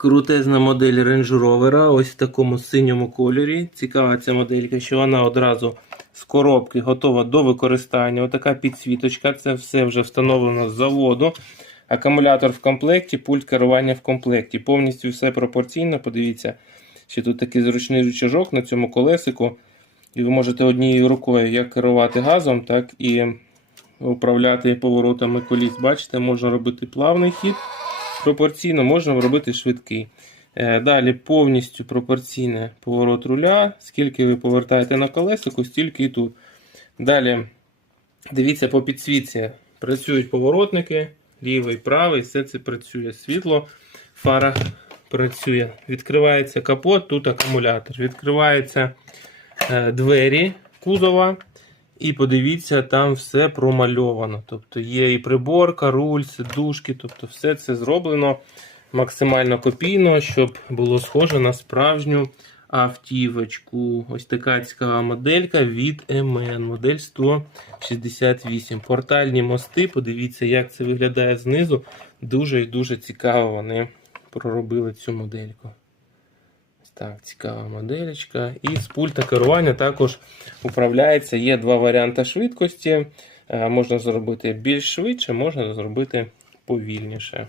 Крутезна модель Range Rover, ось в такому синьому кольорі. Цікава ця моделька, що вона одразу з коробки готова до використання. Отака підсвіточка, це все вже встановлено з заводу. Акумулятор в комплекті, пульт керування в комплекті. Повністю все пропорційно. Подивіться, що тут такий зручний рычажок на цьому колесику. І ви можете однією рукою як керувати газом, так і управляти поворотами коліс. Бачите, можна робити плавний хід пропорційно, можна робити швидкий. Е, Далі повністю пропорційний поворот руля. Скільки ви повертаєте на колесику, стільки і тут. Далі, дивіться, по підсвітці працюють поворотники, лівий, правий, все це працює. Світло, фара працює. Відкривається капот, тут акумулятор. Відкриваються е, двері кузова. І подивіться, там все промальовано. Тобто є і приборка, руль, сидушки, тобто все це зроблено максимально копійно, щоб було схоже на справжню автівочку. Ось така цікава моделька від MN, модель 168. Портальні мости. Подивіться, як це виглядає знизу. Дуже і дуже цікаво вони проробили цю модельку. Так, цікава моделька. І з пульта керування також управляється. Є два варіанти швидкості. Е, Можна зробити більш швидше, можна зробити повільніше.